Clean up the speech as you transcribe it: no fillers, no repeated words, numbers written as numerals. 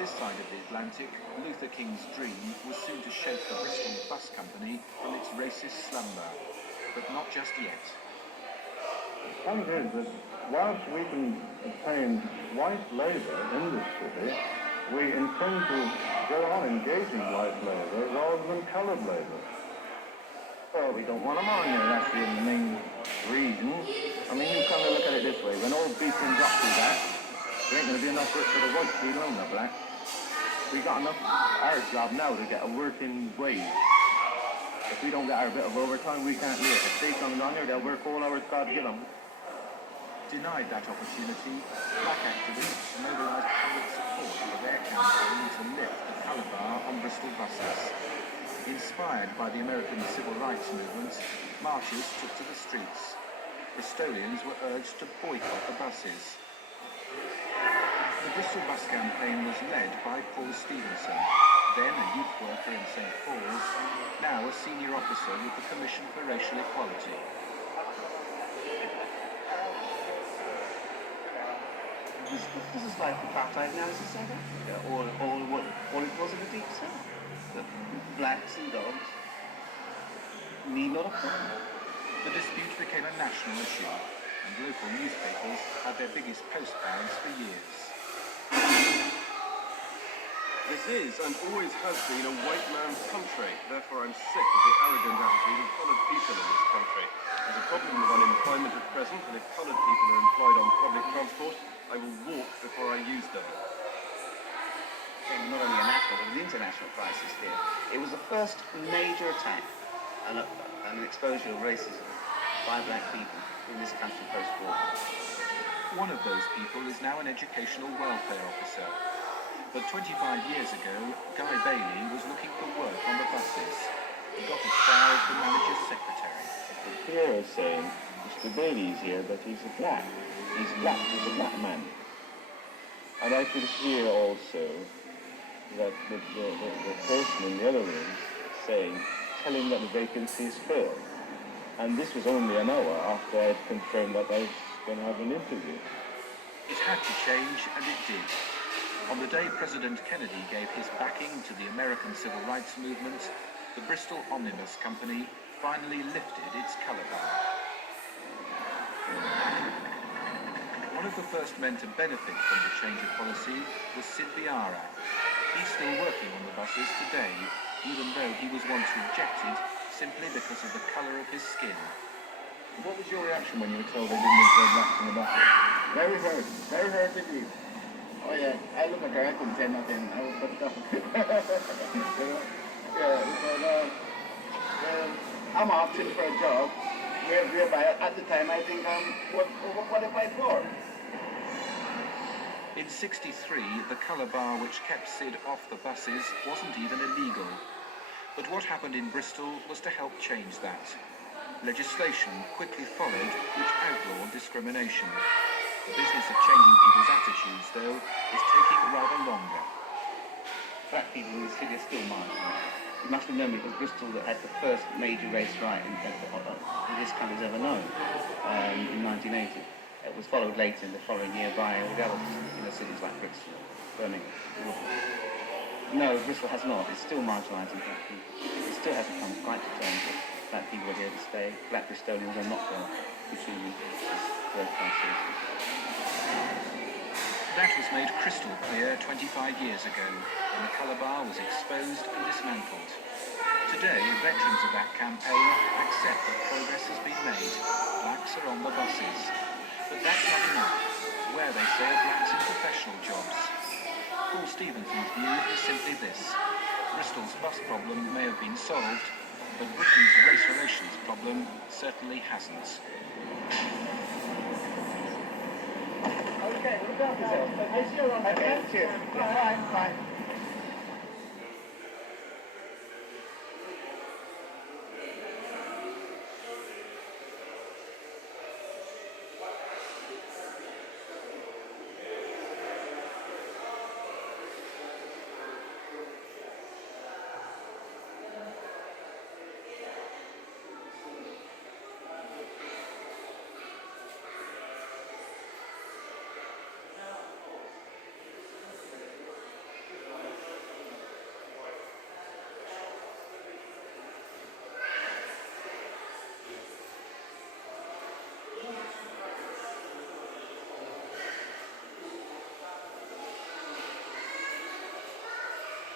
this side of the Atlantic, Luther King's dream was soon to shake the Bristol Bus Company from its racist slumber. But not just yet. The point is that whilst we can obtain white labour in this city, we intend to go on engaging white labour rather than coloured labour. Well, we don't want them on there, that's the main reason. I mean, you kind of look at it this way, when all beating's up to that, there ain't going to be enough work for the whites, leave alone the black. We got enough, our job now to get a working wage. If we don't get our bit of overtime, we can't live. If they come down there, they'll work all hours God give them. Denied that opportunity, black activists mobilised public support for their campaign to lift the colour bar on Bristol buses. Inspired by the American civil rights movement, marchers took to the streets. Bristolians were urged to boycott the buses. The Bristol bus campaign was led by Paul Stephenson, then a youth worker in St Paul's, now a senior officer with the Commission for Racial Equality. This is like apartheid now, is it South Africa? Or what it was in the Deep South. The blacks and dogs need not apply. The dispute became a national issue, and local newspapers had their biggest postcards for years. This is and always has been a white man's country. Therefore, I'm sick of the arrogant attitude of coloured people in this country. There's a problem with unemployment at present, and if coloured people are employed on public transport, I will walk before I use them. Not only a national, but an international crisis here. It was the first major attack and an exposure of racism by black people in this country post-war. One of those people is now an educational welfare officer. But 25 years ago, Guy Bailey was looking for work on the buses. He got as far as the manager's secretary. The peer is saying, Mr. Bailey's here, but he's a black. He's black, he's a black man. And I could hear also that the person in the other room saying, tell him that the vacancy is filled. And this was only an hour after I had confirmed that I was going to have an interview. It had to change, and it did. On the day President Kennedy gave his backing to the American civil rights movement, the Bristol Omnibus Company finally lifted its colour bar. One of the first men to benefit from the change of policy was Sid Biara. He's still working on the buses today, even though he was once rejected simply because of the colour of his skin. What was your reaction when you were told they didn't employ blacks in the buses? Very hurt indeed. Oh yeah, I look at her, I couldn't say nothing. I was fucked up. Yeah, because I'm opting for a job whereby at the time I think what qualified for. In '63, the colour bar which kept Sid off the buses wasn't even illegal. But what happened in Bristol was to help change that. Legislation quickly followed which outlawed discrimination. The business of changing people's attitudes, though, is taking rather longer. Black people in the city are still marginalised. You must remember it was Bristol that had the first major race riot this country's ever known in 1980. It was followed later in the following year by all the others in the cities like Bristol, Birmingham. No, Bristol has not. It's still marginalising black people. It still hasn't come quite to terms with black people are here to stay. Black Bristolians are not going to continue this third-class citizenship. That was made crystal clear 25 years ago, when the colour bar was exposed and dismantled. Today, veterans of that campaign accept that progress has been made. Blacks are on the buses. But that's not enough. Where, they say, are blacks in professional jobs. Paul Stephenson's view is simply this. Bristol's bus problem may have been solved, but Britain's race relations problem certainly hasn't. Okay, look after yourself. Okay, cheers. Fine.